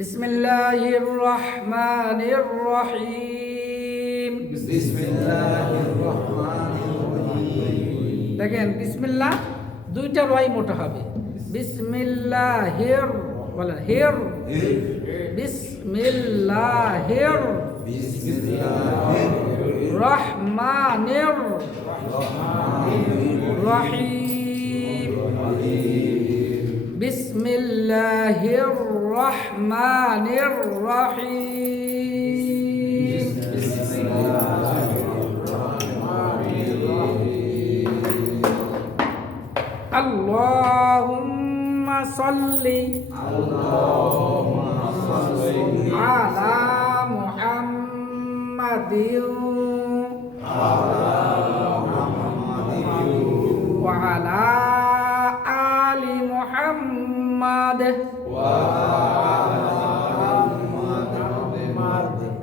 বিসমিল্লাহির রহমানির রহিম। বিসমিল্লাহির রহমানির রহিম। দেখেন বিসমিল্লাহ দুইটা রয় মোটা হবে। বিসমিল্লাহির বলেন হির, বিসমিল্লাহির রহমানির রহিম। বিসমিল্লাহির রহমানির রহিম। আল্লাহুম্মা সাল্লি আলা মুহাম্মাদিন ওয়া আলা আলি মুহাম্মাদ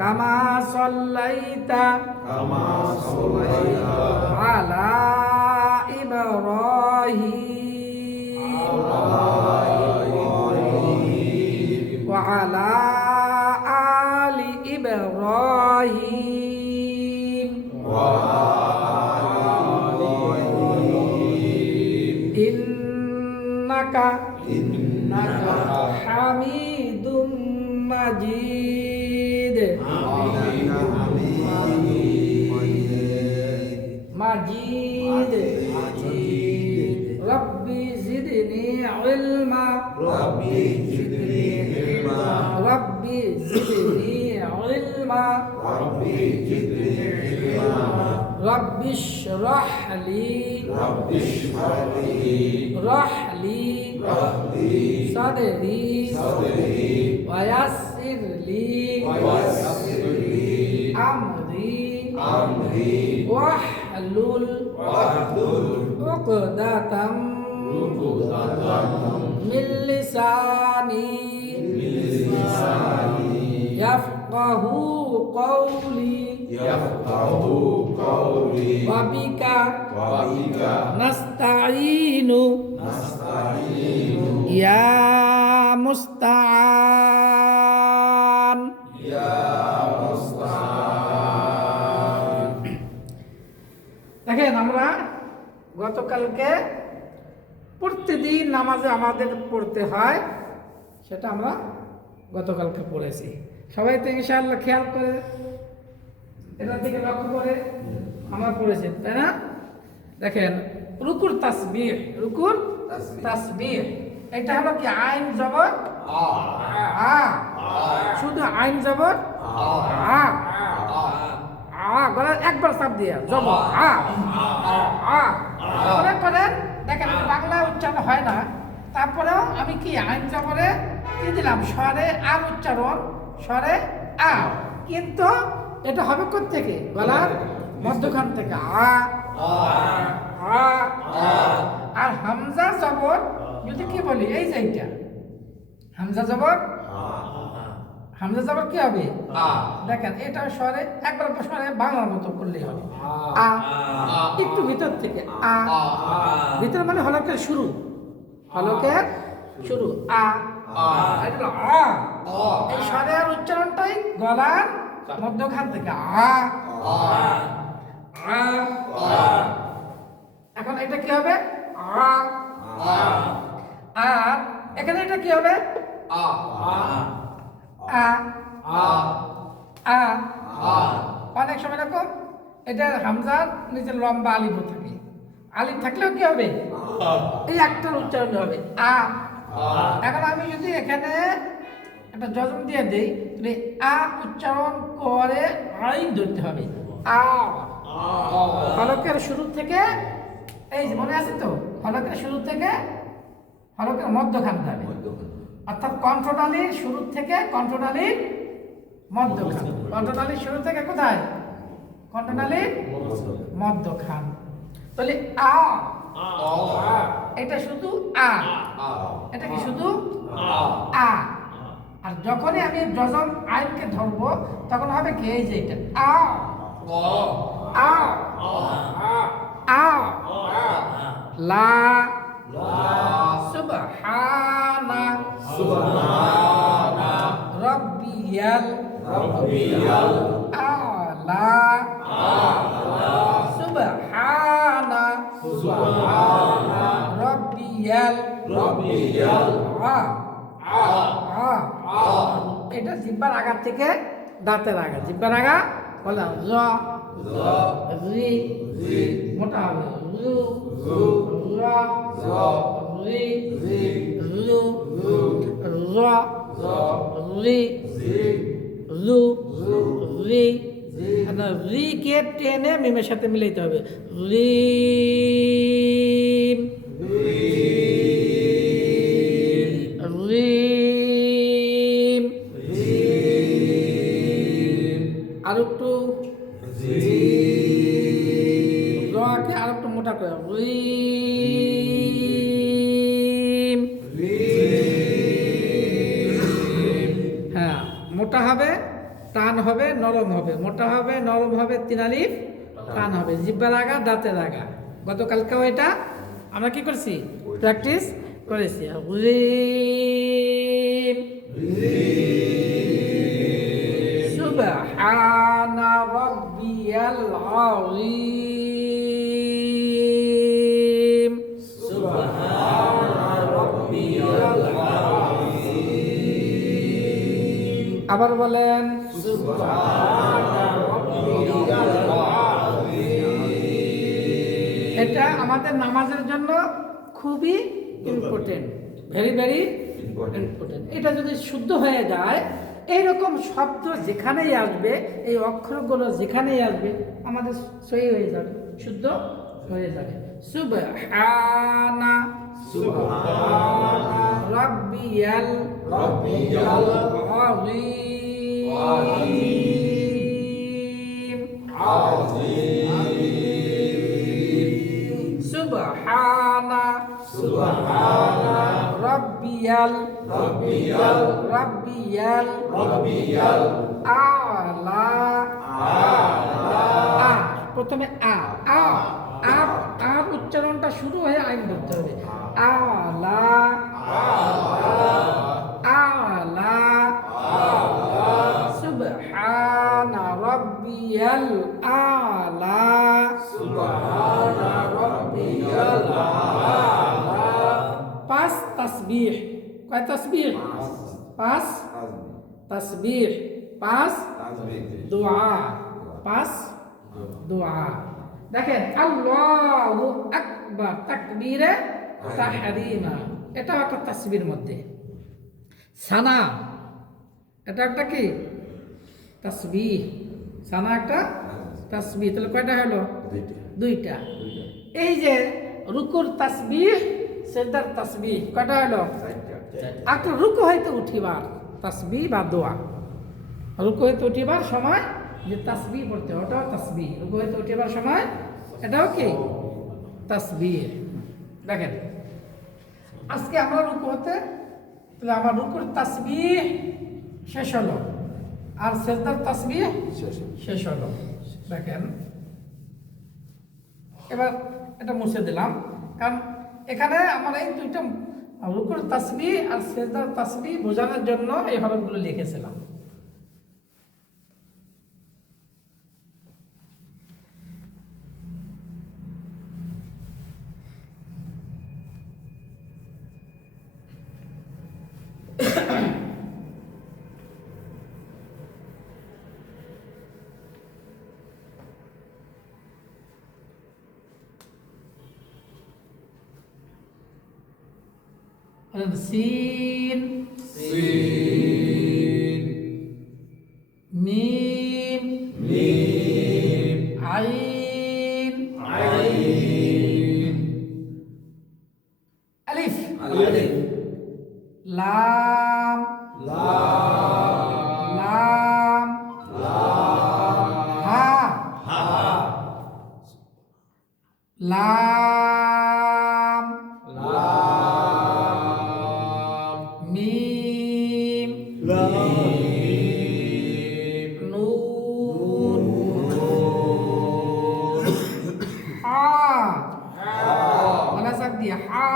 কামা সাল্লাইতা আলা ইব্রাহিম ওয়া আলা আলি ইব্রাহিম ইন্নাকা হামিদুম মাজিদ। মাজিদ রব্বি জিদনি ইলমা রব্বি জিদনি ইলমা রব্বি ইশরাহ লি সাদরি ওয়া ইয়াসসির লি আমরি واحلل عقدة من لساني يفقه قولي وبك نستعين يا مستعان দেখেন আমরা গতকালকে প্রতিদিন নামাজে আমাদের পড়তে হয়, সেটা আমরা গতকালকে পড়েছি। সবাই তো ইনশাআল্লাহ খেয়াল করে এটার দিকে লক্ষ্য করে আমরা পড়েছি, তাই না? দেখেন রুকুর তাসবিহ এটা হলো কি আইন জবর আ, শুধু আইন জবর আ, গলার একবার চাপ দিয়া জবর আ করেন। দেখেন বাংলা উচ্চারণ হয় না, তারপরেও আমি কি আইন জবরে কি দিলাম স্বরে আর উচ্চারণ স্বরে আ, কিন্তু এটা হবে কোথা থেকে? গলার মধ্যখান থেকে আ। আর হামজা জবর যদি কি বলি এই যে এইটা হামজা জবর কি হবে? দেখেন এটা স্বরে একবার স্বরে বাংলার মতো করলেই হবে আ, একটু ভিতর থেকে আ, ভিতর মানে হলকের শুরু আ, এই স্বরে আর উচ্চারণটাই গলার মধ্যখান থেকে আ। এখন এটা কি হবে? আ। আর এখানে এটা কি হবে? আ। অনেক সময় এরকম এটা হামজার নিচে লম্বা আলিফ থাকে, আলিফ থাকলেও কি হবে? এই একটার উচ্চারণ হবে আ। এখন আমি যদি এখানে একটা জজম দিয়ে দিই, আ উচ্চারণ করে আইন ধরতে হবে আ। হলকের শুরু থেকে এই যে মনে আছে তো, হলকের শুরু থেকে হলকের মধ্যখান যাবে, অর্থাৎ কণ্ঠনালীর শুরু থেকে কণ্ঠনালীর মধ্যখান। কণ্ঠনালীর শুরু থেকে কোথায়? কণ্ঠনালীর মধ্যখান। তাহলে আ এটা শুধু আ, এটা কি শুধু আ। আর যখনই আমি জজম আইনকে ধরবো তখন হবে কি এই যে এটা আ আ আ লা সুবহানা রাব্বিয়াল আলা সুবহানা রাব্বিয়াল আ এটা জিহ্বার আগা থেকে দাঁতের আগা, জিহ্বার আগা বলা জ রি মোটা হবে রু রা রি রু র রি রু রি রি কে টেনে মিমের সাথে মিলাইতে হবে রিম রিম আর একটু রকে আর একটু মোটা করে রিম হ্যাঁ মোটা হবে টান হবে নরম হবে, মোটা হবে নরম হবে, তিন আলিফ টান হবে, জিহ্বার আগা দাঁতের আগা। গতকালকেও এটা আমরা কি করছি প্র্যাকটিস করেছি। রিম সুবহানা রাব্বিয়াল আযীম আবার বলেন এটা আমাদের নামাজের জন্য খুবই ইম্পর্টেন্ট, ভেরি ভেরি ইম্পর্টেন্ট। এটা যদি শুদ্ধ হয়ে যায়, এইরকম শব্দ যেখানেই আসবে, এই অক্ষরগুলো যেখানেই আসবে আমাদের সহি হয়ে যাবে, শুদ্ধ হয়ে যাবে। সুবহানা রাব্বিয়াল আযীম সুবহানা রাব্বিয়াল আলা প্রথমে আর উচ্চারণটা শুরু হয়ে আইন ধরতে হবে। আলা আলা সুবহানা রাব্বিয়াল আলা পাঁচ তাসবিহ, কয় তাসবিহ? পাঁচ তাসবিহ, পাঁচ দোয়া, পাঁচ দোয়া। দেখেন আল্লাহু আকবার তাকবীরে তাহরিমা, এটাও একটা তাসবির মধ্যে। সানা এটা একটা কি তাসবিহ, সানা একটা তাসবিহ, তাহলে কয়টা হলো? দুইটা। এই যে রুকুর তাসবিহ, সিজদার তাসবিহ, কয়টা হলো? একটা রুকু হইতে উঠিবার তাসবিহ বা দোয়া, রুকু হইতে উঠিবার সময় যে তাসবিহ পড়তে হয় ওটাও তাসবিহ, রুকু হইতে উঠিবার সময় এটাও কি তাসবিহ। দেখেন আজকে আমরা রুকু হতে, তাহলে আমার রুকুর তাসবিহ শেষ হলো আর সিজদার তাসবিহ শেষ হলো। দেখেন এবার এটা মুছে দিলাম, কারণ এখানে আমার এই দুইটা রুকুর তাসবিহ আর সিজদার তাসবিহ বোঝানোর জন্য এই হরফগুলো লিখেছিলাম। সিন মিম আইন আলিফ লাম হা লাম মিম নুন হা সাক দিয়ে হা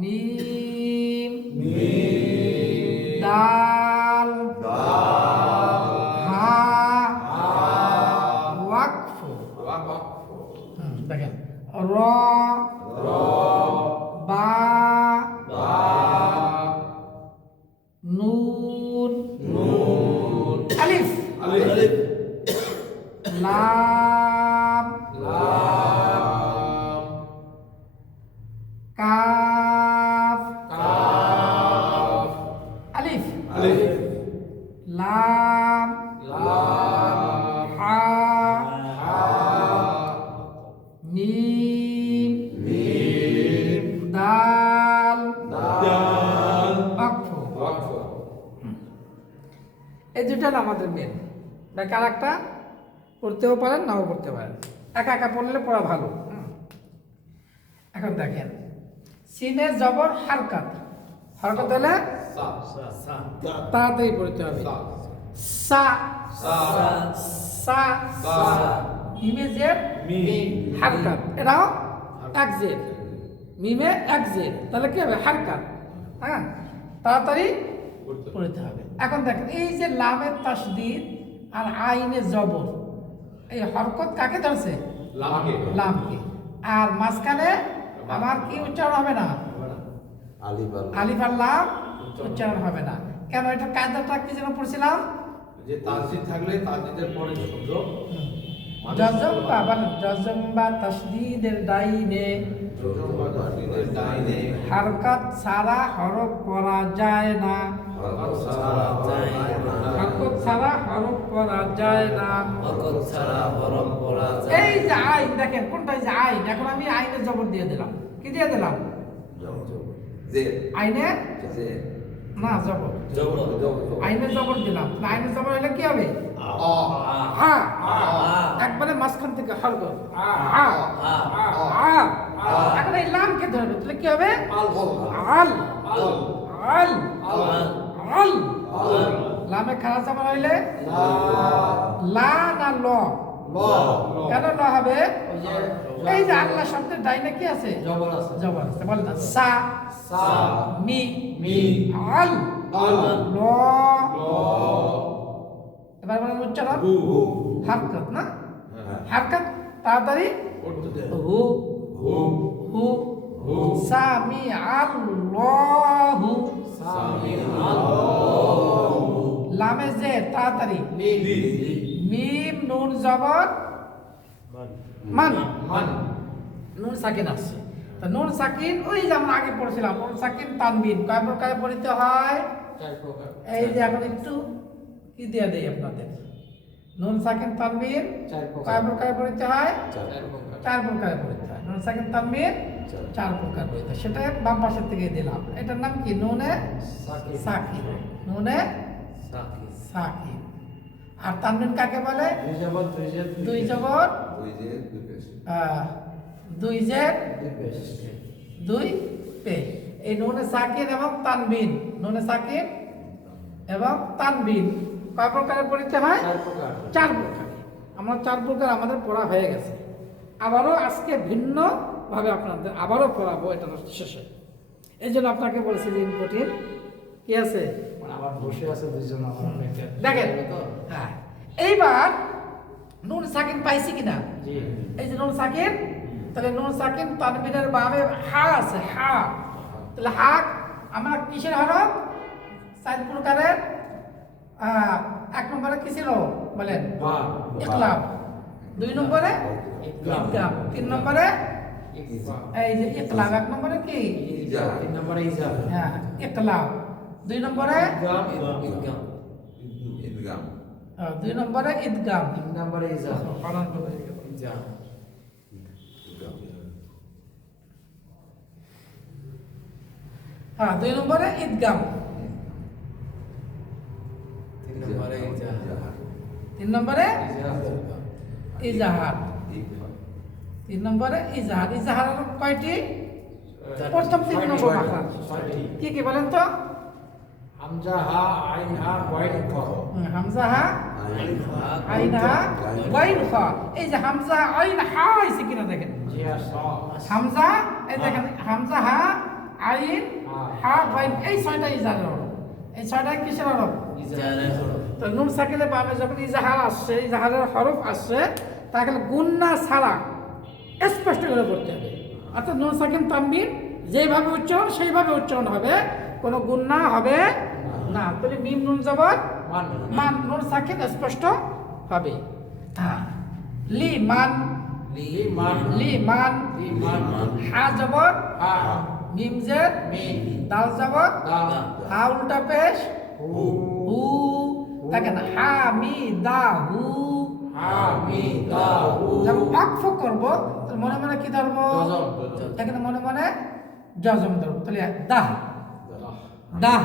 মিম দাল এই দুটো হলো আমাদের মেন। বাকি আর একটা পড়তেও পারেন, নাও পড়তে পারেন, একা একা পড়লে পড়া ভালো। এখন দেখেন, সিনে জবর হারকাত, হরকত হলে তাড়াতাড়ি পড়তে হবে। সা সা মিমে জের হারকাত, এটাও এক জের, মিমে এক জের, তাহলে কি হবে হারকাত। হ্যাঁ, তাড়াতাড়ি পড়তে হবে। এখন দেখেন, এই যে লামের তাসদীদ আর আইনে জবর, এই হরকত কাকে ধরছে? লামকে। আর মাঝখানে আমার কি উচ্চারণ হবে না? আলিফ আর লাম উচ্চারণ হবে না। কেন? এটা কায়দাটা কি যেন পড়ছিলাম, যে তাসদীদ থাকলে তাসদীদের পরে শব্দ জজম বা বলেন, জজম বা তাসদীদের ডাইনে হারকাত ছাড়া হরফ পড়া যায় না, হরকত ছাড়া হরফ পড়া যায় না। এই যে আইন দেখেন, কোনটা? যে আইন, এখন আমি আইনে জবর দিয়ে দিলাম। কি দিয়ে দিলাম? আইনে না জবর, আইনে জবর দিলাম। আইনে জবর হলে কি হবে? একবারে মাঝখান থেকে হরকত। এখন এই লামকে ধরবে, তাহলে কি হবে? আল আল আল। লামে খাড়া জবর হইলে লা না ল? কেন ল হবে? এই যে আল্লাহ শব্দের ডাইনে কি আছে? জবর আছে। বলেন না, সা মি আল ল। এবার বলেন উচ্চারণ, হারকাত না? হারকাত তাড়াতাড়ি, হু হু সামি আল্লাহু, লামে যে তাড়াতাড়ি, মিম নুন জবর মান, নুন সাকিন আসছে। তা নুন সাকিন ওই যে আমরা আগে পড়ছিলাম, নুন সাকিন তানবিন কয় প্রকারে পড়িতে হয়? এই যে এখন একটু কি দিয়ে দেই আপনাদের, নুন সাকিন তানবিন কয় প্রকারে পড়িতে হয়? 4 প্রকারে পড়িতে হয়। নুন সাকিন তানবিন 4 প্রকার পড়িতে হয়। সেটা বাম পাশের থেকে দিলাম। এটার নাম কি? নুনে সাকিন, নুনে সাকিন। আর তানবিন কাকে বলে? দুই জবর দুই জের দুই পেশ। এই নুনে সাকিন এবং তানবিন, নুনে সাকিন এবং তানবিন কয় প্রকারে পড়িতে হয়? 4 প্রকার। আমরা 4 প্রকার আমাদের পড়া হয়ে গেছে। আবারও আজকে ভিন্ন ভাবে আপনাদের আবারও পড়াবো, এটা শেষে। এই জন্য আপনাকে বলছি যে ইম্পর্টেন্ট কি আছে, আবার বসে আছে দুইজন আমার দেখেন। হ্যাঁ, এইবার নুন সাকিন পাইছি কিনা? জি। এই যে নুন সাকিন, তাহলে নুন সাকিন তানবিনের বামে হা আছে, হা। তাহলে হা আমরা কিসের হরফ? 4 প্রকারের। 1 নম্বরে কি ছিল বলেন? ইকলাব। 2 নম্বরে ইদগাম। 3 নম্বরে এই যে ইকলাব। 1 নম্বরে কি? 3 নম্বরে ইজা। হ্যাঁ, ইকলাব। 2 নম্বরে 2 নম্বরে ইদগাম। 3 নম্বরে ইজা। ইজা। হ্যাঁ, 2 নম্বরে ইদগাম। 3 নম্বরে ইজা। 3 নম্বরে ইজা। ইজাহার। 3 নম্বরে ইজাহার। ইজাহার কয়টি? প্রথম 3 নম্বর মাখরাজ। কি কি বলেন তো? হামজা হা আইন হা ওয়াইন খ। হামজা হা আইন হা ওয়াইন খ। এই যে হামজা আইন হা হইছে কিনা দেখেন। জি আসা। হামজা, এই দেখেন হামজা হা আইন হা ওয়াইন, এই 6টা ইজাহারের হরফ। এই 6টা কিসের হরফ? ইজারের হরফ। তো নুন সাকিলে বামে যখন ইজাহার আসছে, ইজাহারের হরফ আসছে, তাহলে গুন্না ছাড়া স্পষ্ট করে পড়তে হবে। অর্থাৎ নুন সাকিন তানবিন যেভাবে উচ্চারণ সেইভাবে উচ্চারণ হবে, কোনো গুন্না হবে না। তাহলে মিম নুন জবর মান, নুন সাকিন স্পষ্ট হবে। হ্যাঁ, লি মান, লি মান, হা জবর হা। মিম জের মিম। দাল জবর দা। হা উল্টা পেশ হু। হু। দেখেন হা মি দা হু। হা মি দা হু। যখন ওয়াকফ করবো মনে মনে কি ধরবো? জজম। এখানে মনে মনে জজম ধরবো। তাহলে দাহ দাহ